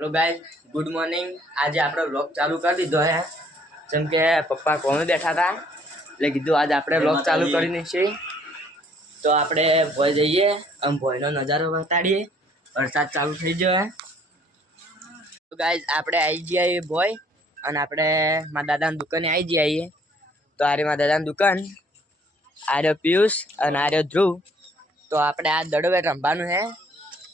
Hello guys, good morning. आज आप vlog चालू कर दीधो है। જેમ કે પપ્પા કોમે બેઠા હતા એટલે કીધું आज આપણે વ્લોગ ચાલુ કરીને છે તો આપણે ભોય જઈએ આમ ભોયનો નજારો બતાડીએ। વરસાદ ચાલુ થઈ ગયો હે તો ગાઈસ આપણે આવી જઈએ ભોય અને આપણે મારા દાદાની દુકાને આવી જઈએ। તો આરે મારા દાદાની દુકાન આર્યો પિયુષ અને આર્યો ધ્રુવ। તો આપણે આ દડો બેટ રમવાનું છે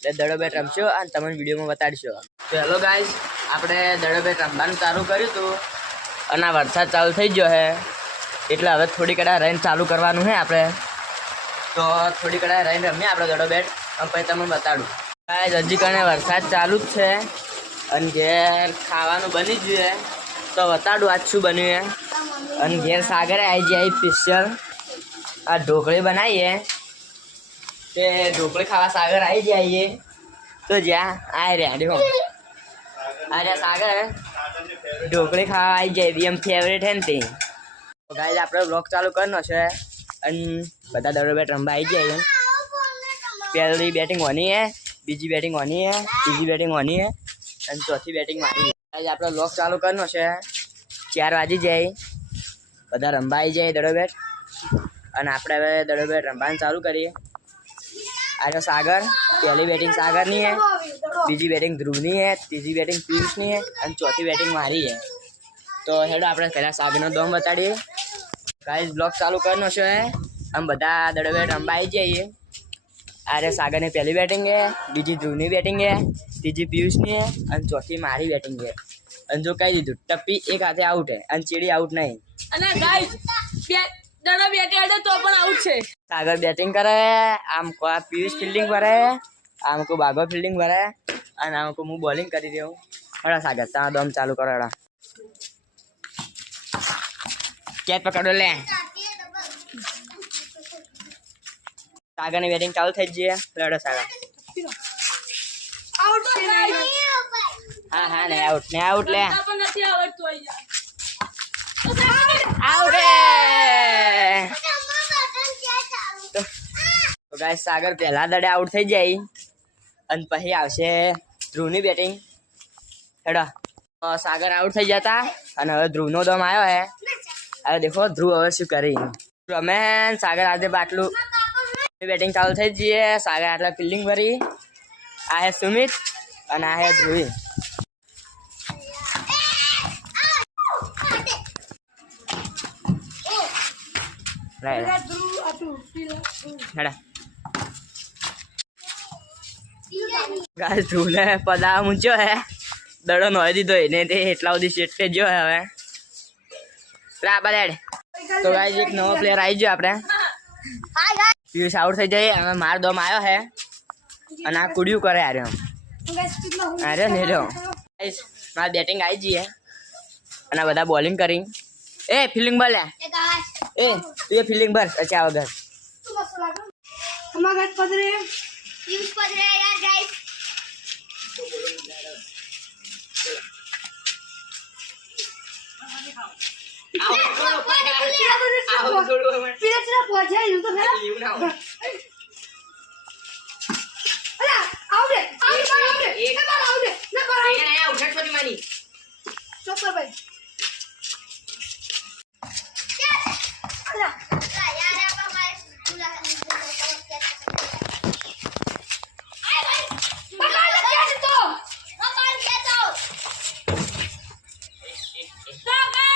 એટલે દડો બેટ રમશો અને તમને વિડીયોમાં બતાડીશું। તો હેલો ગાઈસ, આપણે દડો બેટ રમવાનું ચાલુ કર્યું હતું અને આ વરસાદ ચાલુ થઈ ગયો છે એટલે હવે થોડી કડા રહીને ચાલુ કરવાનું છે આપણે। તો થોડી કડા રહીને રમીએ આપણે દડો બેટ અને પછી તમને બતાડું। ગાઈસ હજી કણે વરસાદ ચાલુ જ છે અને ઘેર ખાવાનું બની જ છે તો બતાડું આજ શું બન્યું છે। અને ઘેર સાગરે આવી જાય સ્પેશિયલ આ ઢોકળી બનાવીએ તે ઢોકળી ખાવા સાગર આવી જઈએ। તો જ્યાં આ રહ્યા देखो आ रहा सागर ढोकली खावा आई जाए एम फेवरेट है ने। तो गाइस આપણે વ્લોગ ચાલુ કરનો છે અને બધા દડો બેટ રમવા આવી જાય। પહેલી બેટિંગ હોની है, બીજી બેટિંગ હોની है, ત્રીજી બેટિંગ હોની है અને ચોથી બેટિંગ મારી है। गाइस આપણે વ્લોગ ચાલુ કરનો છે 4 વાગી જાય બધા રમવા આવી જાય દડો બેટ અને આપણે હવે દડો બેટ રમવાનું ચાલુ કરીએ। आज सागर पहली बैटिंग सागर नहीं है, बीजी बैटिंग ध्रुव नहीं है, तीसरी बैटिंग पीयूष नहीं है और चौथी बैटिंग मारी है। तो हेडो આપણે પહેલા સાગરનો દોમ બતાડીએ। ગાઈસ બ્લોગ ચાલુ કરનો છે हम બધા દડો બેટ રમવા આવી જઈએ। આરે સાગરની પહેલી બેટિંગ है, બીજી ધ્રુવની બેટિंग है, तीजी पीयूषની है અને ચોથી મારી બેટિंग है। અને જો કહી દીધું ટપ્પી એક હાથે આઉટ है અને ચીડી આઉટ નહીં। અને ગાઈસ દડો બેટે આડે તો પણ આઉટ છે। सागर बैटिंग करे, हमको पीयूष फील्डिंग करे, हमको बागो फील्डिंग करे और हमको मु बॉलिंग करी रही हूँ। बड़ा सागर ता दम चालू करो एड़ा कैच पकड़ो ले। सागर ने बैटिंग चालू થઈ ગઈ છે। લડો સાગર આઉટ છે हाँ हाँ ने आउट ले પણ નથી આવડતું આઈ જા आउट तो गाइस सागर पहला दड़े आउट થઈ જાય અને પછી આવશે ધ્રુવની બેટિંગ। હેડો सागर आउट થઈ જતા અને હવે ધ્રુવનો દમ આવ્યો હે। હવે देखो ધ્રુવ હવે શું કરી રમેન सागर આજે બાટલું બેટિંગ ચાલુ થઈ જઈએ। सागर આટલા ફિલ્ડિંગ ભરી આ હે સુમિત અને આ હે ધ્રુવી। हेड़ा गाइस धूले पदा ऊंचो है दड़ो नोई दीधो ने ते એટલા સુધી સેટ જો હવે બરાબર। તો ગાइस એક નવો પ્લેયર આવી ગયો આપણે હાય ગાइस પીયુષ આઉટ થઈ જાય હવે માર દમ આવ્યો છે અને આ કુડિયું કરે આર્યો આર્યો ને રહ્યો। ગાइस માર બેટિંગ આવી ગઈ અને બધા બોલિંગ કરી ए फील्डिंग बॉल है ए तू ये फील्डिंग भर अच्छा उधर हमारा पदरे यूज पदरे यार गाइस પીરચના પહોંચે હું તો ફેરા અલા આવડે આવડે એક બાર આવડે ના બાર ये नया उठट छोटी मानी ચોપર ભાઈ यार आप हमारे स्कूल પકડ લગ્યા છે તો पकड़ के तो સાગર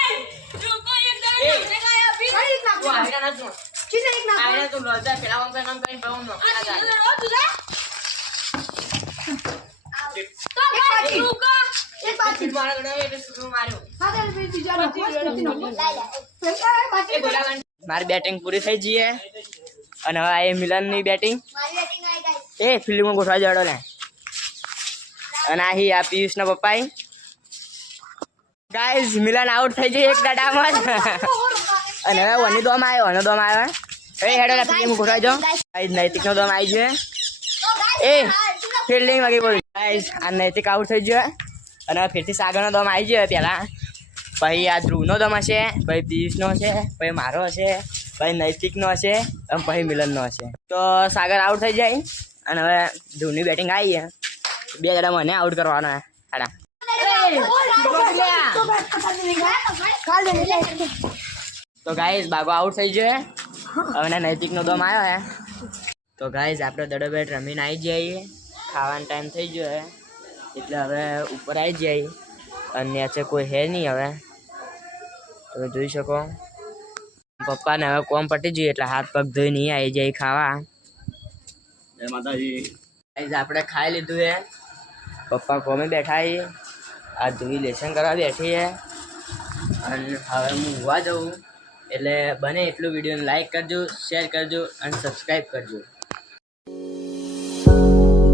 रुको एक दम ए। लगाया अभी कई तू ना आएगा ना तू चीज़ एक ना आएगा तू लौटा फिर हम काम करें पाऊं ना आ जा तुझा तो भाई रुको एक बात तू मारा गड़ा ये शुरू मारो हां दे फिर तीजा ए बोला मारी बैटिंग पूरी થઈ ગઈ છે અને હવે આ મિલનની બેટિંગ हमारी बैटिंग आई गाइस એ ફિલ્ડિંગમાં ગોઠવા જડો ને અને આહી આ પિયુષના પપ્પાઈ। ગાઈસ મિલન આઉટ થઈ ગઈ એક દાડામાં જ અને હવે ઓની દોમ આવ્યો એ હેડો લા ફિલ્ડિંગમાં ગોઠવા જો ગાઈસ નૈતિકનો દોમ આવી ગયો तो गाइस એ ફિલ્ડિંગ વાગી બોલ ગાઈસ આ નૈતિક આઉટ થઈ ગયો અને હવે ફરીથી સાગરનો દોમ આવી ગયો પહેલા પછી આ ધ્રુવનો દમ હશે પછી પિયુષનો હશે પછી મારો હશે પછી નૈતિકનો હશે અને પછી મિલનનો હશે। તો સાગર આઉટ થઈ જાય અને હવે ધ્રુવની બેટિંગ આવી છે બે જણા મને આઉટ કરવાનો ખાડા તો ગાઈઝ બાગો આઉટ થઈ ગયો હવે નૈતિકનો દમ આવ્યો હે તો ગાઈઝ આપણે દડો બેટ રમીને આવી જઈએ ખાવાનો ટાઈમ થઈ ગયો હે એટલે હવે ઉપર આવી જઈએ અને નીચે કોઈ હે નહીં હવે તમે જોઈ શકો પપ્પાને હવે કોમ પટી જોઈએ એટલે હાથ પગ ધોઈ નહીં આવી જાય ખાવા ગાઈઝ આપણે ખાઈ લીધું હે પપ્પા કોમે બેઠા છે આ ધોઈ લેસન કરવા બેઠી છે અને હવે હું ઊંઘવા જાઉં એટલે બને એટલું વિડીયોને લાઈક કરજો શેર કરજો અને સબસ્ક્રાઈબ કરજો